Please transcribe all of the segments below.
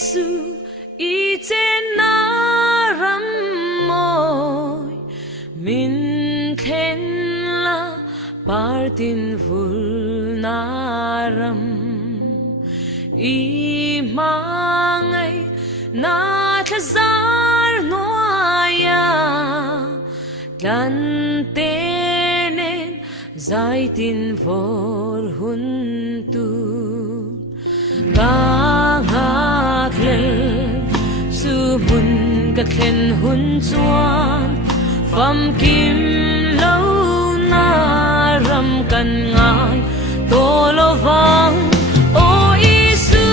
Giêsu y trên ram môi min khen la partin vul naram y mangai na thazar noaya dan tenen zaitin vor huntu ngak lel su hun ka khen hun chuan fam kim lo na ram kan ngai to lo vang o isu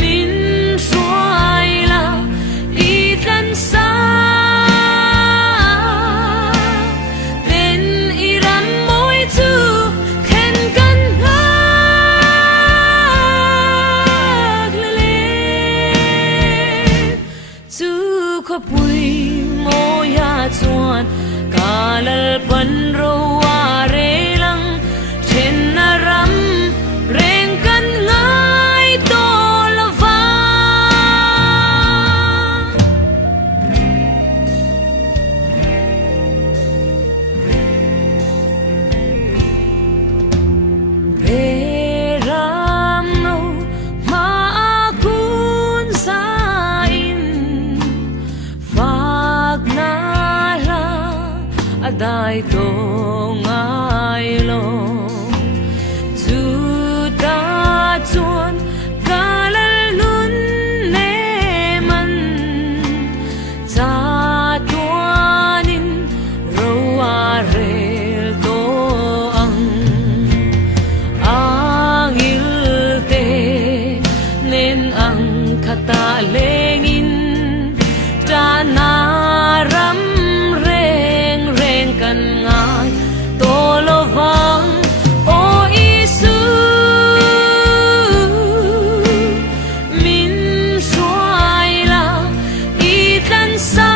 min suai la i tan sa bui moya chuan kalal pan ro wa re lang chen na ram reng kan ngai to lova re ram no ma kun sa adai to ngai lo zu ta chuan kalal nun ne man cha tuanin ro a rel to angil te nen ang khata lengin ta na ram kan ngai to lo vang o isu min suai la i tan sa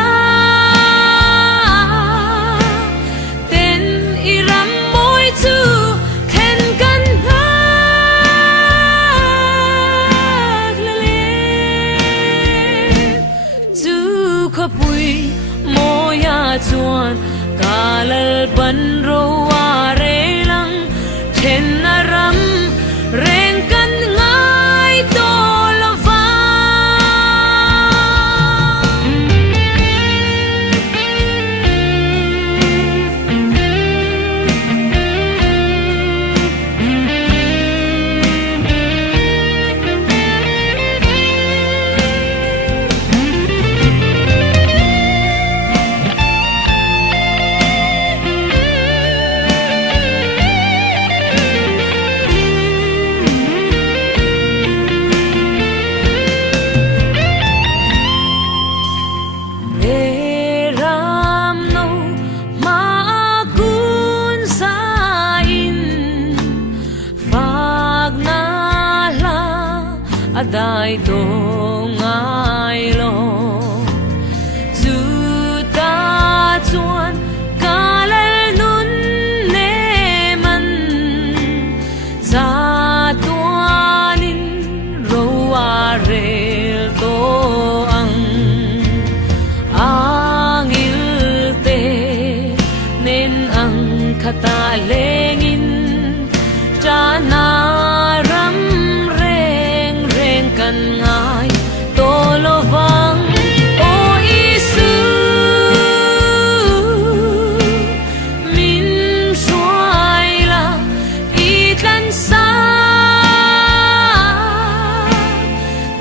ten i ram moi chu khen kan hak le le chu kho pui moya chuan kalal pan ro wa re lang chen na ram reng kan ngai to lova adai to ngai lo zu ta chuan kalal nun ne man za tuanin ro a rel to angil te nen ang khata lengin cha na ram kan ngai to lo vang o isu min suai la i tan sa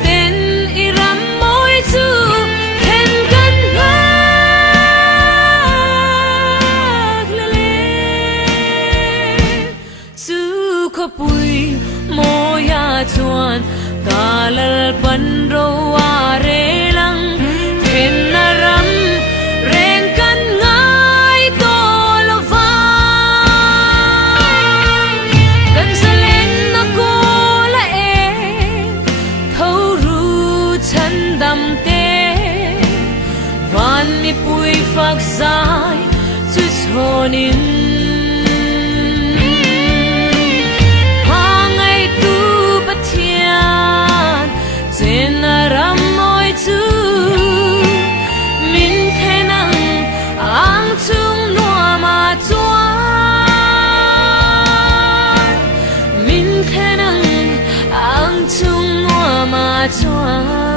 ten i ram moi chu khen kan hak le le chu kho pui moya chuan kalal pan ro wa re lang chen na ram reng kan ngai to lova kan salen na ko la e thau ru chan dam te van mi pui phak zai chu chonin pa ngai tu 窗。